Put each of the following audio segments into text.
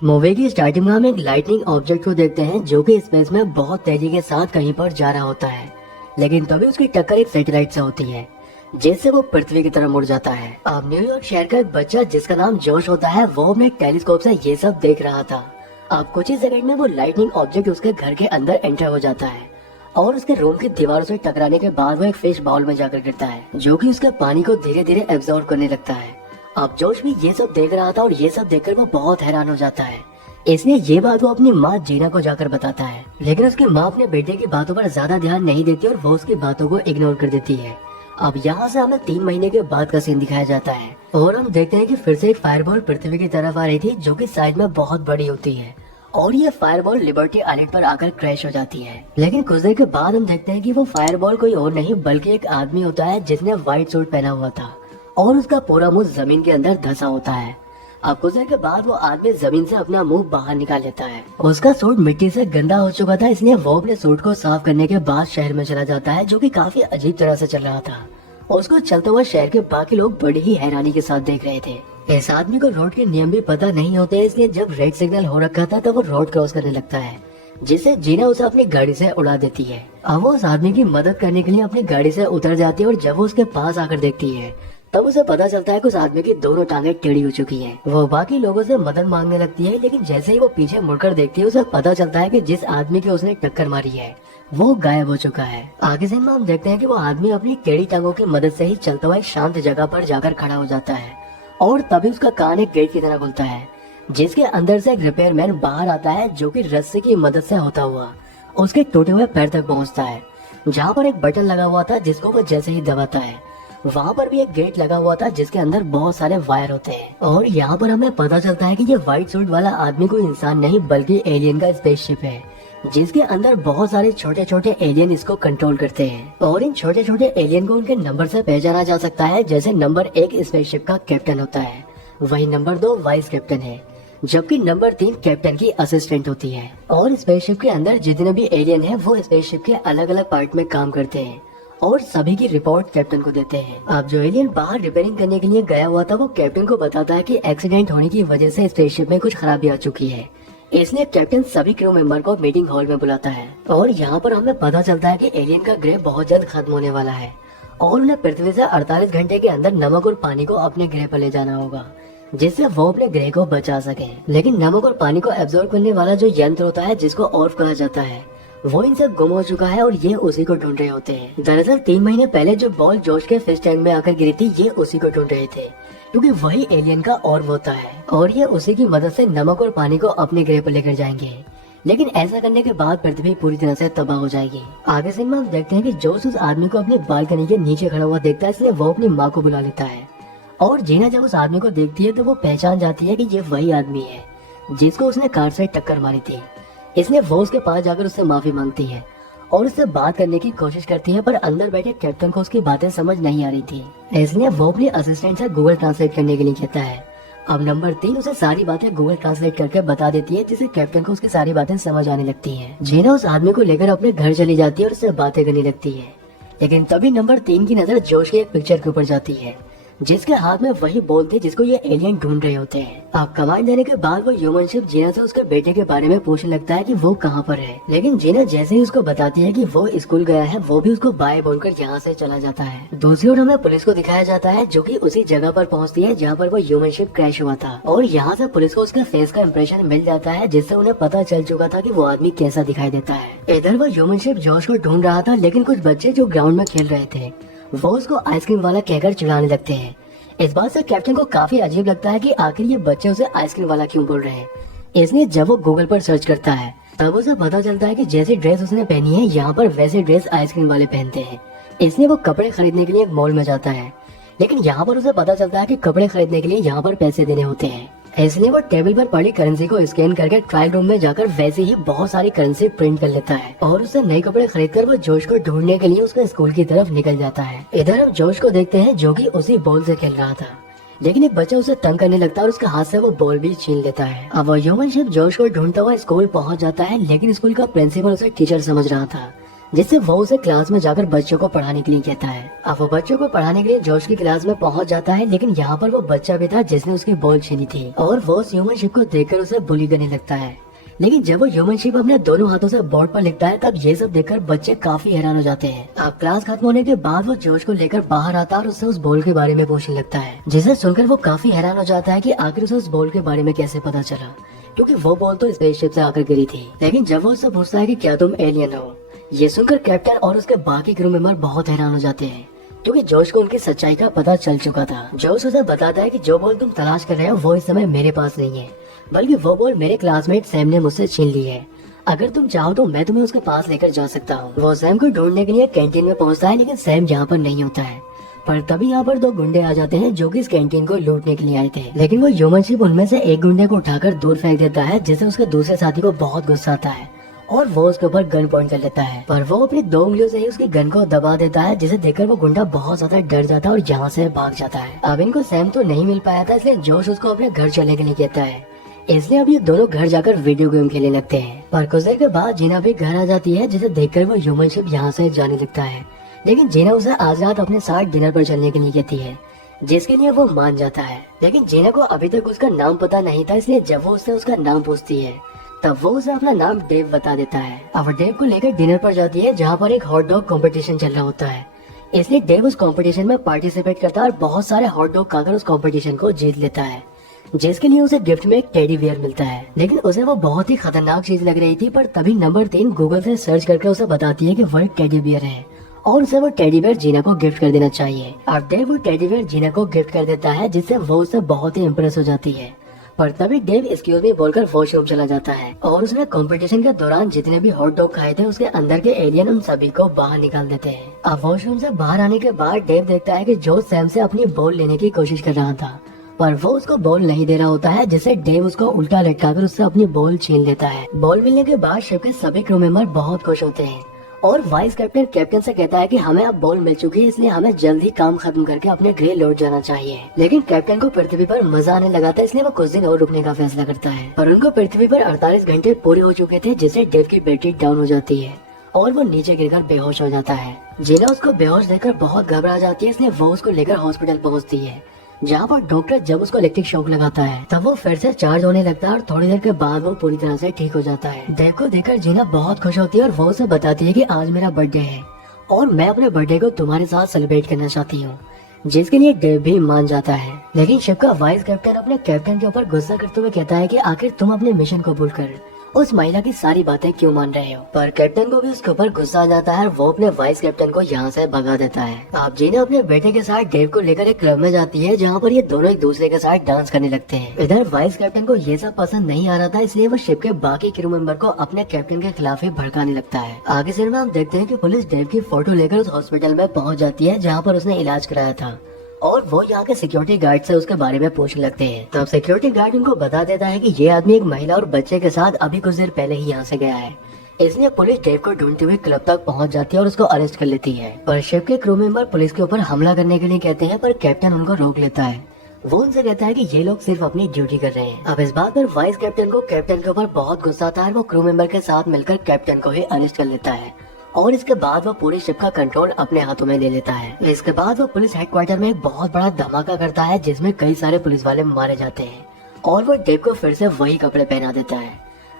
Movie की starting में हम एक लाइटनिंग ऑब्जेक्ट को देखते हैं जो कि स्पेस में बहुत तेजी के साथ कहीं पर जा रहा होता है, लेकिन तभी उसकी टक्कर एक सैटेलाइट से होती है जिससे वो पृथ्वी की तरफ मुड़ जाता है। अब न्यूयॉर्क शहर का एक बच्चा जिसका नाम जोश होता है वो अपने टेलीस्कोप से ये सब देख रहा था। अब कुछ ही सेकंड में वो लाइटनिंग ऑब्जेक्ट उसके घर के अंदर एंटर हो जाता है और उसके रूम की दीवारों से टकराने के बाद वो एक फिश बाउल में जाकर गिरता है जो कि उसके पानी को धीरे धीरे एब्जॉर्ब करने लगता है। अब जोश भी ये सब देख रहा था और ये सब देखकर वो बहुत हैरान हो जाता है। इसलिए ये बात वो अपनी माँ जीना को जाकर बताता है, लेकिन उसकी माँ अपने बेटे की बातों पर ज्यादा ध्यान नहीं देती और वो उसकी बातों को इग्नोर कर देती है। अब यहाँ से हमें 3 महीने के बाद का सीन दिखाया जाता है और हम देखते हैं कि फिर से एक फायरबॉल पृथ्वी की तरफ आ रही थी जो कि साइज में बहुत बड़ी होती है और ये फायरबॉल लिबर्टी आइलैंड पर आकर क्रैश हो जाती है। लेकिन कुछ देर के बाद हम देखते हैं कि वो फायरबॉल कोई और नहीं बल्कि एक आदमी होता है जिसने व्हाइट सूट पहना हुआ था और उसका पूरा मुंह जमीन के अंदर धंसा होता है। अब कुछ देर के बाद वो आदमी जमीन से अपना मुंह बाहर निकाल लेता है। उसका सूट मिट्टी से गंदा हो चुका था, इसलिए वो अपने सूट को साफ करने के बाद शहर में चला जाता है जो कि काफी अजीब तरह से चल रहा था। उसको चलता हुआ शहर के बाकी लोग बड़ी ही हैरानी के साथ देख रहे थे। इस आदमी को रोड के नियम भी पता नहीं होते, इसलिए जब रेड सिग्नल हो रखा था तब वो रोड क्रॉस करने लगता है जिससे जीना उसे अपनी गाड़ी से उड़ा देती है। अब वो उस आदमी की मदद करने के लिए अपनी गाड़ी से उतर जाती है और जब वो उसके पास आकर देखती है तब उसे पता चलता है कि उस आदमी की दोनों टांगे टेढ़ी हो चुकी हैं। वो बाकी लोगों से मदद मांगने लगती है, लेकिन जैसे ही वो पीछे मुड़कर देखती है उसे पता चलता है कि जिस आदमी की उसने टक्कर मारी है वो गायब हो चुका है। आगे से हम देखते हैं कि वो आदमी अपनी टेढ़ी टांगों की मदद से ही चलता हुआ एक शांत जगह पर जाकर खड़ा हो जाता है और तभी उसका कान एक गेट की तरह खुलता है जिसके अंदर से एक रिपेयरमैन बाहर आता है जो कि रस्सी की मदद से होता हुआ उसके टूटे हुए पैर तक पहुंचता है जहाँ पर एक बटन लगा हुआ था जिसको वो जैसे ही दबाता है वहाँ पर भी एक गेट लगा हुआ था जिसके अंदर बहुत सारे वायर होते हैं और यहाँ पर हमें पता चलता है कि ये व्हाइट सूट वाला आदमी कोई इंसान नहीं बल्कि एलियन का स्पेसशिप है जिसके अंदर बहुत सारे छोटे छोटे एलियन इसको कंट्रोल करते हैं और इन छोटे छोटे एलियन को उनके नंबर से पहचाना जा सकता है। जैसे नंबर 1 स्पेसशिप का कैप्टन होता है, वही नंबर 2 वाइस कैप्टन है, जबकि नंबर 3 कैप्टन की असिस्टेंट होती है। और स्पेसशिप के अंदर जितने भी एलियन हैं वो स्पेसशिप के अलग अलग पार्ट में काम करते हैं और सभी की रिपोर्ट कैप्टन को देते हैं। अब जो एलियन बाहर रिपेयरिंग करने के लिए गया हुआ था वो कैप्टन को बताता है कि एक्सीडेंट होने की वजह से स्पेसशिप में कुछ खराबी आ चुकी है, इसलिए कैप्टन सभी क्रू मेंबर को मीटिंग हॉल में बुलाता है और यहाँ पर हमें पता चलता है कि एलियन का ग्रह बहुत जल्द खत्म होने वाला है और उन्हें पृथ्वी से 48 घंटे के अंदर नमक और पानी को अपने ग्रह पर ले जाना होगा जिससे वो अपने ग्रह को बचा सके। लेकिन नमक और पानी को एब्जॉर्ब करने वाला जो यंत्र होता है जिसको ऑर्फ कहा जाता है वो इनसे गुम हो चुका है और ये उसी को ढूंढ रहे होते हैं। दरअसल 3 महीने पहले जो बॉल जोश के फिश टैंक में आकर गिरी थी ये उसी को ढूंढ रहे थे क्योंकि वही एलियन का ऑर्ब होता है और ये उसी की मदद से नमक और पानी को अपने ग्रह पर लेकर जाएंगे। लेकिन ऐसा करने के बाद पृथ्वी पूरी तरह से तबाह हो जाएगी। आगे से हम देखते हैं कि जोश उस आदमी को अपनी बालकनी के नीचे खड़ा हुआ देखता है, इसलिए वो अपनी माँ को बुला लेता है और जीना जब उस आदमी को देखती है तो वो पहचान जाती है कि ये वही आदमी है जिसको उसने कार से टक्कर मारी थी। इसलिए वो उसके पास जाकर उससे माफी मांगती है और उससे बात करने की कोशिश करती है, पर अंदर बैठे कैप्टन को उसकी बातें समझ नहीं आ रही थी, इसलिए वो अपने असिस्टेंट से गूगल ट्रांसलेट करने के लिए कहता है। अब नंबर 3 उसे सारी बातें गूगल ट्रांसलेट करके बता देती है जिससे कैप्टन को उसकी सारी बातें समझ आने लगती हैं। जीना उस आदमी को लेकर अपने घर चली जाती है और उससे बातें करने लगती है, लेकिन तभी नंबर 3 की नजर जोश की एक पिक्चर के ऊपर जाती है जिसके हाथ में वही बॉल थे जिसको ये एलियन ढूंढ रहे होते हैं। अब कमांड देने के बाद वो ह्यूमन शिप जीना से उसके बेटे के बारे में पूछने लगता है कि वो कहाँ पर है, लेकिन जीना जैसे ही उसको बताती है कि वो स्कूल गया है वो भी उसको बाय बोलकर यहाँ से चला जाता है। दूसरी ओर हमें पुलिस को दिखाया जाता है जो कि उसी जगह पर पहुँचती है जहाँ पर वो ह्यूमन शिप क्रैश हुआ था और यहाँ से पुलिस को उसके फेस का इम्प्रेशन मिल जाता है जिससे उन्हें पता चल चुका था कि वो आदमी कैसा दिखाई देता है। इधर वो ह्यूमन शिप जोश को ढूंढ रहा था, लेकिन कुछ बच्चे जो ग्राउंड में खेल रहे थे वो उसको आइसक्रीम वाला कहकर चिढ़ाने लगते हैं। इस बात से कैप्टन को काफी अजीब लगता है कि आखिर ये बच्चे उसे आइसक्रीम वाला क्यों बोल रहे हैं, इसलिए जब वो गूगल पर सर्च करता है तब उसे पता चलता है कि जैसी ड्रेस उसने पहनी है यहाँ पर वैसे ड्रेस आइसक्रीम वाले पहनते हैं। इसलिए वो कपड़े खरीदने के लिए एक मॉल में जाता है, लेकिन यहाँ पर उसे पता चलता है कि कपड़े खरीदने के लिए यहाँ पर पैसे देने होते हैं, इसलिए वो टेबल पर पड़ी करेंसी को स्कैन करके ट्रायल रूम में जाकर वैसे ही बहुत सारी करेंसी प्रिंट कर लेता है और उससे नए कपड़े खरीदकर वो जोश को ढूंढने के लिए उसके स्कूल की तरफ निकल जाता है। इधर हम जोश को देखते हैं जो कि उसी बॉल से खेल रहा था, लेकिन एक बच्चा उसे तंग करने लगता है और उसके हाथ से वो बॉल भी छीन लेता है। अब वो ह्यूमन शिप जोश को ढूंढता हुआ स्कूल पहुंच जाता है, लेकिन स्कूल का प्रिंसिपल उसे टीचर समझ रहा था जिससे वो उसे क्लास में जाकर बच्चों को पढ़ाने के लिए कहता है। अब वो बच्चों को पढ़ाने के लिए जोश की क्लास में पहुंच जाता है, लेकिन यहाँ पर वो बच्चा भी था जिसने उसकी बॉल छीनी थी और वो उस ह्यूमन शिप को देखकर उसे बुली करने लगता है। लेकिन जब वो ह्यूमन शिप अपने दोनों हाथों से बोर्ड पर लिखता है तब ये सब देखकर बच्चे काफी हैरान हो जाते हैं। अब क्लास खत्म होने के बाद वो जोश को लेकर बाहर आता है और उससे उस बॉल के बारे में पूछने लगता है, जिसे सुनकर वो काफी हैरान हो जाता है कि आखिर उसे उस बॉल के बारे में कैसे पता चला, क्योंकि वो बॉल तो स्पेसशिप से आकर गिरी थी। लेकिन जब वो उससे पूछता है कि क्या तुम एलियन हो, ये सुनकर कैप्टन और उसके बाकी क्रू मेंबर बहुत हैरान हो जाते हैं, क्योंकि जोश को उनकी सच्चाई का पता चल चुका था। जोश उसे बताता है कि जो बॉल तुम तलाश कर रहे हो वो इस समय मेरे पास नहीं है, बल्कि वो बॉल मेरे क्लासमेट सैम ने मुझसे छीन ली है। अगर तुम चाहो तो मैं तुम्हें उसके पास लेकर जा सकता हूँ। वो सैम को ढूंढने के लिए कैंटीन में पहुँचता है, लेकिन सैम यहाँ पर नहीं होता है। पर तभी यहाँ पर दो गुंडे आ जाते हैं जो कि इस कैंटीन को लूटने के लिए आए थे। लेकिन वो ह्यूमन शिप उनमें से एक गुंडे को उठाकर दूर फेंक देता है, जिससे उसके दूसरे साथी को बहुत गुस्सा आता है और वो उसके ऊपर गन पॉइंट कर लेता है। पर वो अपनी 2 उंगलियों से ही उसकी गन को दबा देता है, जिसे देखकर वो गुंडा बहुत ज्यादा डर जाता है और यहाँ से भाग जाता है। अब इनको सैम तो नहीं मिल पाया था, इसलिए जोश उसको अपने घर चलने के लिए कहता है। इसलिए अब ये दोनों घर जाकर वीडियो गेम खेलने लगते हैं। पर कुछ देर के बाद जीना भी घर आ जाती है, जिसे देखकर वो ह्यूमन शिप यहाँ से जाने लगता है। लेकिन जीना उसे आज रात अपने साथ डिनर पर चलने के लिए कहती है, जिसके लिए वो मान जाता है। लेकिन जीना को अभी तक उसका नाम पता नहीं था, इसलिए जब वो उससे उसका नाम पूछती है तब वो उसे अपना नाम डेव बता देता है। अब वो डेव को लेकर डिनर पर जाती है, जहाँ पर एक हॉट डॉग कॉम्पिटिशन चल रहा होता है। इसलिए डेव उस कॉम्पिटिशन में पार्टिसिपेट करता है और बहुत सारे हॉट डॉग खाकर उस कॉम्पिटिशन को जीत लेता है, जिसके लिए उसे गिफ्ट में एक टेडी बियर मिलता है। लेकिन उसे वो बहुत ही खतरनाक चीज लग रही थी। पर तभी नंबर 3 गूगल से सर्च करके उसे बताती है कि वो एक टेडी बियर है और उसे वो टेडी बियर जीना को गिफ्ट कर देना चाहिए। अब डेव वो टेडी बियर जीना को गिफ्ट कर देता है, जिससे वो उससे बहुत ही इम्प्रेस हो जाती है। पर तभी डेव एक्सक्यूज मी बोलकर वॉशरूम चला जाता है और उसने कंपटीशन के दौरान जितने भी हॉट डॉग खाए थे उसके अंदर के एलियन उन सभी को बाहर निकाल देते हैं। अब वॉशरूम से बाहर आने के बाद डेव देखता है कि जो सैम से अपनी बॉल लेने की कोशिश कर रहा था, पर वो उसको बॉल नहीं दे रहा होता है, जिससे डेव उसको उल्टा लटकाकर उससे अपनी बॉल छीन लेता है। बॉल मिलने के बाद शिप के सभी क्रू मेंबर बहुत खुश होते हैं और वाइस कैप्टन कैप्टन से कहता है कि हमें अब बॉल मिल चुकी है, इसलिए हमें जल्द ही काम खत्म करके अपने गृह लौट जाना चाहिए। लेकिन कैप्टन को पृथ्वी पर मजा आने लगा था, इसलिए वो कुछ दिन और रुकने का फैसला करता है। पर उनको पृथ्वी पर 48 घंटे पूरे हो चुके थे, जिससे डेव की बैटरी डाउन हो जाती है और वो नीचे गिरकर बेहोश हो जाता है। जीना उसको बेहोश देखकर बहुत घबरा जाती है, इसलिए वो उसको लेकर हॉस्पिटल पहुँचती है, जहाँ पर डॉक्टर जब उसको इलेक्ट्रिक शॉक लगाता है तब वो फिर से चार्ज होने लगता है और थोड़ी देर के बाद वो पूरी तरह से ठीक हो जाता है। डेव को देखकर जीना बहुत खुश होती है और वो उसे बताती है कि आज मेरा बर्थडे है और मैं अपने बर्थडे को तुम्हारे साथ सेलिब्रेट करना चाहती हूँ, जिसके लिए डेव भी मान जाता है। लेकिन शिप का वाइस कैप्टन अपने कैप्टन के ऊपर गुस्सा करते हुए कहता है कि आखिर तुम अपने मिशन को भूलकर उस महिला की सारी बातें क्यों मान रहे हो। पर कैप्टन को भी उसके ऊपर गुस्सा आ जाता है और वो अपने वाइस कैप्टन को यहाँ से भगा देता है। आप जीना अपने बेटे के साथ डेव को लेकर एक क्लब में जाती है, जहाँ पर ये दोनों एक दूसरे के साथ डांस करने लगते हैं। इधर वाइस कैप्टन को ये सब पसंद नहीं आ रहा था, इसलिए वो शिप के बाकी क्रू मेंबर को अपने कैप्टन के खिलाफ ही भड़काने लगता है। आगे सीन में हम देखते हैं कि पुलिस डेव की फोटो लेकर उस हॉस्पिटल में पहुँच जाती है जहाँ पर उसने इलाज कराया था और वो यहाँ के सिक्योरिटी गार्ड से उसके बारे में पूछने लगते हैं। तब सिक्योरिटी गार्ड उनको बता देता है कि ये आदमी एक महिला और बच्चे के साथ अभी कुछ देर पहले ही यहाँ से गया है। इसलिए पुलिस डेव को ढूंढते हुए क्लब तक पहुँच जाती है और उसको अरेस्ट कर लेती है। पर शिप के क्रू मेंबर पुलिस के ऊपर हमला करने के लिए कहते हैं, पर कैप्टन उनको रोक लेता है। वो उनसे कहता है कि ये लोग सिर्फ अपनी ड्यूटी कर रहे हैं। अब इस बात पर वाइस कैप्टन को कैप्टन के ऊपर बहुत गुस्सा आता है। वो क्रू मेंबर के साथ मिलकर कैप्टन को ही अरेस्ट कर लेता है और इसके बाद वो पूरी शिप का कंट्रोल अपने हाथों में ले लेता है। इसके बाद वो पुलिस हेडक्वार्टर में एक बहुत बड़ा धमाका करता है, जिसमें कई सारे पुलिस वाले मारे जाते हैं और वो डेव को फिर से वही कपड़े पहना देता है।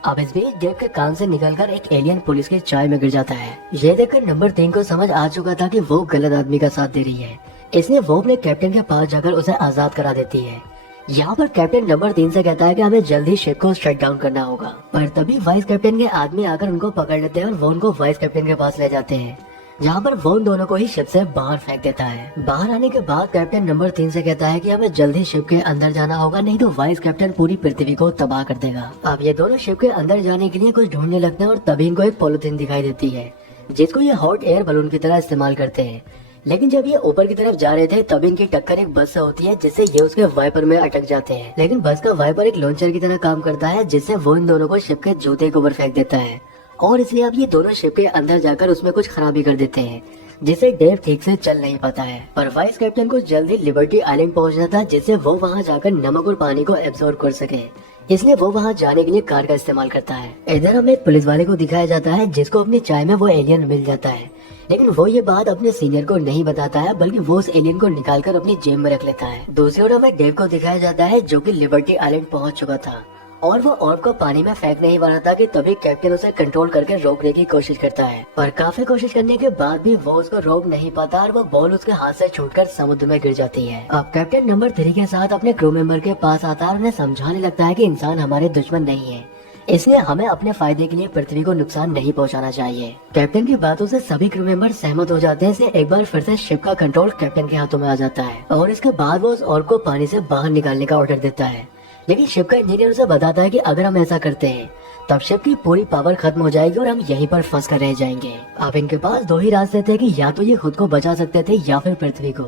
अब इस बीच डेव के कान से निकलकर एक एलियन पुलिस की चाय में गिर जाता है। ये देखकर नंबर 3 को समझ आ चुका था कि वो गलत आदमी का साथ दे रही है, इसलिए वो अपने कैप्टन के पास जाकर उसे आजाद करा देती है। यहाँ पर कैप्टन नंबर 3 से कहता है कि हमें जल्दी शिप को शट डाउन करना होगा। पर तभी वाइस कैप्टन के आदमी आकर उनको पकड़ लेते हैं और वो उनको वाइस कैप्टन के पास ले जाते हैं, जहाँ पर वो उन दोनों को ही शिप से बाहर फेंक देता है। बाहर आने के बाद कैप्टन नंबर 3 से कहता है कि हमें जल्दी शिप के अंदर जाना होगा, नहीं तो वाइस कैप्टन पूरी पृथ्वी को तबाह कर देगा। अब ये दोनों शिप के अंदर जाने के लिए कुछ ढूंढने लगते हैं और तभी इनको एक पॉलिथीन दिखाई देती है, जिसको ये हॉट एयर बलून की तरह इस्तेमाल करते हैं। लेकिन जब ये ऊपर की तरफ जा रहे थे तब इनकी टक्कर एक बस से होती है, जिससे ये उसके वाइपर में अटक जाते हैं। लेकिन बस का वाइपर एक लॉन्चर की तरह काम करता है, जिससे वो इन दोनों को शिप के जूते के ऊपर फेंक देता है और इसलिए अब ये दोनों शिप के अंदर जाकर उसमें कुछ खराबी कर देते हैं, जिससे डेव ठीक से चल नहीं पाता है। पर वाइस कैप्टन को जल्दी लिबर्टी आइलैंड पहुंचना था, जिससे वो वहां जाकर नमक और पानी को एब्जॉर्ब कर सके। इसलिए वो वहाँ जाने के लिए कार का इस्तेमाल करता है। इधर हमें एक पुलिस वाले को दिखाया जाता है जिसको अपनी चाय में वो एलियन मिल जाता है, लेकिन वो ये बात अपने सीनियर को नहीं बताता है, बल्कि वो उस एलियन को निकालकर अपनी जेब में रख लेता है। दूसरी ओर हमें डेव को दिखाया जाता है जो कि लिबर्टी आइलैंड पहुंच चुका था और वो ऑर्ब को पानी में फेंक नहीं वाला था कि तभी कैप्टन उसे कंट्रोल करके रोकने की कोशिश करता है, पर काफी कोशिश करने के बाद भी वो उसको रोक नहीं पाता और वो बॉल उसके हाथ से छूटकर समुद्र में गिर जाती है। अब कैप्टन नंबर 3 के साथ अपने क्रू मेंबर के पास आता है और उन्हें समझाने लगता है कि इंसान हमारे दुश्मन नहीं है, इसलिए हमें अपने फायदे के लिए पृथ्वी को नुकसान नहीं पहुंचाना चाहिए। कैप्टन की बातों से सभी क्रू मेंबर सहमत हो जाते हैं, इसलिए एक बार फिर से शिप का कंट्रोल कैप्टन के हाथों में आ जाता है और इसके बाद वो उस ऑर्ब को पानी से बाहर निकालने का ऑर्डर देता है। लेकिन शिप का इंजीनियर उसे बताता है कि अगर हम ऐसा करते हैं तब शिप की पूरी पावर खत्म हो जाएगी और हम यहीं पर फंस कर रह जाएंगे। अब इनके पास दो ही रास्ते थे कि या तो ये खुद को बचा सकते थे या फिर पृथ्वी को,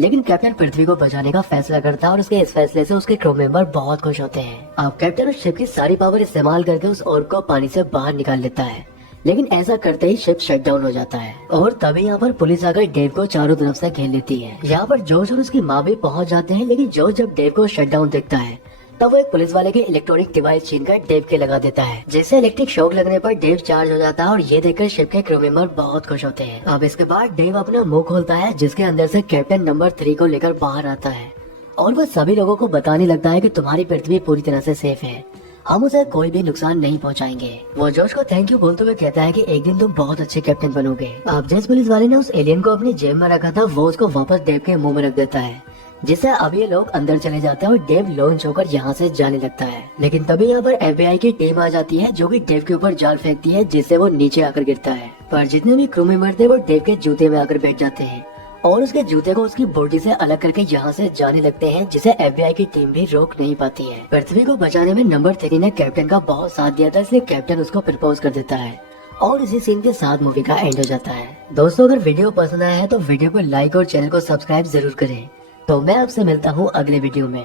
लेकिन कैप्टन पृथ्वी को बचाने का फैसला करता है और उसके इस फैसले से उसके क्रू मेंबर बहुत खुश होते हैं। अब कैप्टन उस शिप की सारी पावर इस्तेमाल करके उस ऑर्ब को पानी से बाहर निकाल लेता है, लेकिन ऐसा करते ही शिप शट डाउन हो जाता है और तभी यहाँ पर पुलिस आकर डेव को चारों तरफ से घेर लेती है। यहाँ पर जॉर्ज और उसकी माँ भी पहुँच जाते हैं, लेकिन जॉर्ज जब डेव को शट डाउन देखता है तब वो एक पुलिस वाले के इलेक्ट्रॉनिक डिवाइस छीनकर डेव के लगा देता है, जिससे इलेक्ट्रिक शॉक लगने पर डेव चार्ज हो जाता है और ये देखकर शिप के क्रू मेंबर बहुत खुश होते हैं। अब इसके बाद डेव अपना मुंह खोलता है जिसके अंदर से कैप्टन नंबर 3 को लेकर बाहर आता है और वो सभी लोगों को बताने लगता है कि तुम्हारी पृथ्वी पूरी तरह से सेफ है, हम उसे कोई भी नुकसान नहीं पहुंचाएंगे। वो जॉर्ज को थैंक यू बोलते हुए कहता है कि एक दिन तुम बहुत अच्छे कैप्टन बनोगे। अब जिस पुलिस वाले ने उस एलियन को अपनी जेब में रखा था वो उसको वापस डेव के मुंह में रख देता है, जिससे अब ये लोग अंदर चले जाते हैं और डेव लॉन्च होकर यहाँ से जाने लगता है। लेकिन तभी यहाँ पर FBI की टीम आ जाती है जो कि डेव के ऊपर जाल फेंकती है, जिससे वो नीचे आकर गिरता है। पर जितने भी क्रू मेंबर थे वो डेव के जूते में आकर बैठ जाते हैं और उसके जूते को उसकी बॉडी से अलग करके यहाँ से जाने लगते हैं, जिसे FBI की टीम भी रोक नहीं पाती है। पृथ्वी को बचाने में नंबर 3 ने कैप्टन का बहुत साथ दिया था, इसलिए कैप्टन उसको प्रपोज कर देता है और इसी सीन के साथ मूवी का एंड हो जाता है। दोस्तों, अगर वीडियो पसंद आया है तो वीडियो को लाइक और चैनल को सब्सक्राइब जरूर करें। तो मैं आपसे मिलता हूँ अगले वीडियो में।